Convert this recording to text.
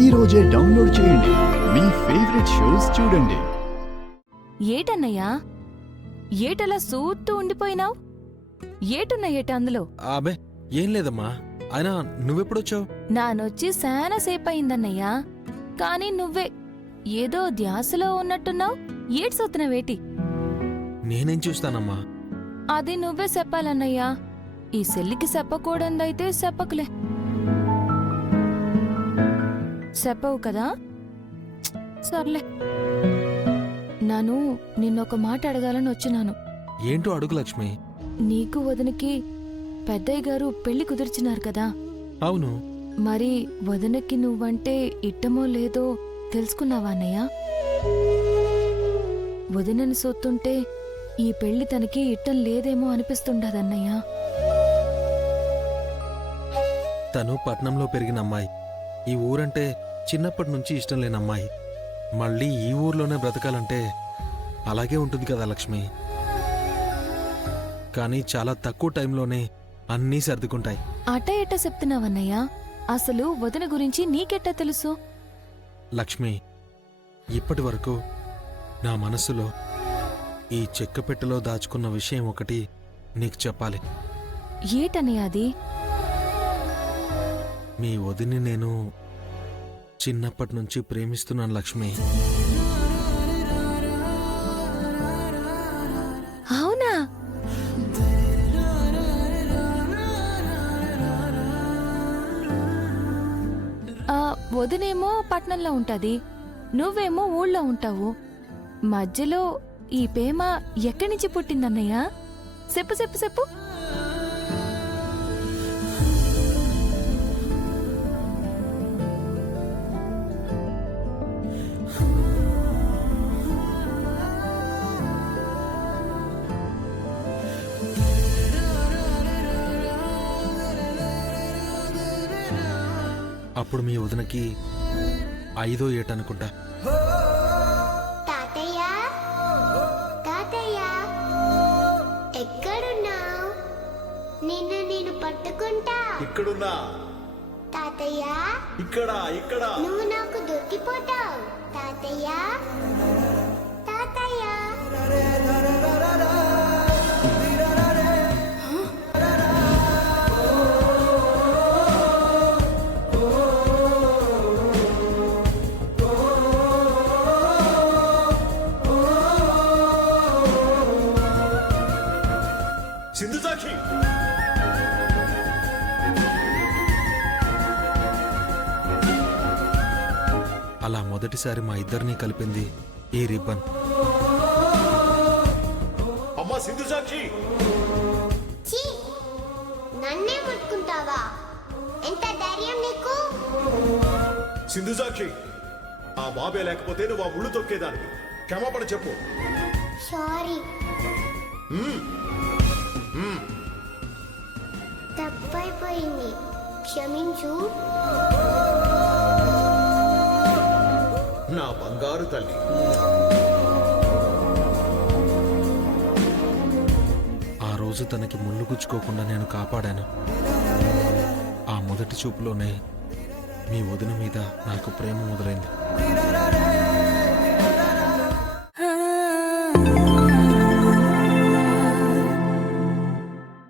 ఈ రోజే డౌన్లోడ్ చేయండి. మీ ఫేవరెట్ షోస్ చూడండి. ఏటన్నయ్యా ఏటలా సూత్తూ ఉండిపోయినావు? ఏటున్నా ఏట అందులో? అబే ఏం లేదమ్మా. అయినా నువ్వెప్పుడొచ్చావు? నానొచ్చి శానా సేపయిందన్నయ్యా, కాని నువ్వే ఏదో ధ్యాసలో ఉన్నట్టున్నావు. ఏడ్సొత్తునవేటి? నేనేం చూస్తానమ్మా. అది నువ్వే చెప్పాలన్నయ్యా. ఈ సెల్లికి చెప్పకూడందైతే చెప్పకులే. చెప్పవు కదా, సర్లే. నాను నిన్నొక మాట అడగాలని వచ్చినాను. ఏంటో అడుగు లక్ష్మి. నీకు వదినకి పెద్దయ్య గారు పెళ్లి కుదిర్చినారు కదా. అవును. మరి వదినకి నువ్వంటే ఇట్టమో లేదో తెలుసుకున్నావా అన్నయ్య? వదినని సొత్తుంటే ఈ పెళ్లి తనకి ఇట్టం లేదేమో అనిపిస్తుండదన్నయ్య. తను పట్నంలో పెరిగిన అమ్మాయి. ఈ ఊరంటే చిన్నప్పటి నుంచి ఇష్టం లేని అమ్మాయి. మళ్ళీ ఈ ఊర్లోనే బ్రతకాలంటే అలాగే ఉంటుంది కదా లక్ష్మి. కానీ చాలా తక్కువ టైంలోనే అన్నీ సర్దుకుంటాయి. అట ఎట్ట చెప్తున్నావన్నయ్య? అసలు వదిన గురించి నీకెట్టా తెలుసు? లక్ష్మి, ఇప్పటి వరకు నా మనసులో ఈ చెక్కపెట్టెలో దాచుకున్న విషయం ఒకటి నీకు చెప్పాలి. ఏటన్నయ్య అది? మీ వదిని నేను చిన్నప్పటి నుంచి ప్రేమిస్తున్నాను లక్ష్మి. అవునా? వదినేమో పట్నంలో ఉంటది, నువ్వేమో ఊళ్ళో ఉంటావు. మధ్యలో ఈ ప్రేమ ఎక్కడి నుంచి పుట్టిందన్నయ్య? చెప్పు చెప్పు చెప్పు. అప్పుడు మీ వదినకి 5వ ఏట అనుకుంటా. తాతయ్య, తాతయ్య, ఎక్కడున్నావు? నిన్ను నేను పట్టుకుంటా. ఇక్కడున్నా తాతయ్య, ఇక్కడ నువ్వు నాకు దొరికిపోతావు. తాతయ్య, తాతయ్య. సింధుజాక్షి, అలా మొదటిసారి మా ఇద్దరినీ కలిపింది ఈ రిబ్బన్. అమ్మా సింధుజాక్షి. ఛీ, నన్నే ముట్టుకుంటావా? ఎంత ధైర్యం నీకు? సింధుజాక్షి, ఆ బాబే లేకపోతే నువ్వు ఆ ముళ్ళు తొక్కేదాన్ని. క్షమాపణ చెప్పు. సారీ. తప్పైపోయింది, క్షమించు. నా బంగారు తల్లి. ఆ రోజు తనకి ముళ్ళు గుచ్చుకోకుండా నేను కాపాడాను. ఆ మొదటి చూపులోనే మీ వదిన మీద నాకు ప్రేమ మొదలైంది.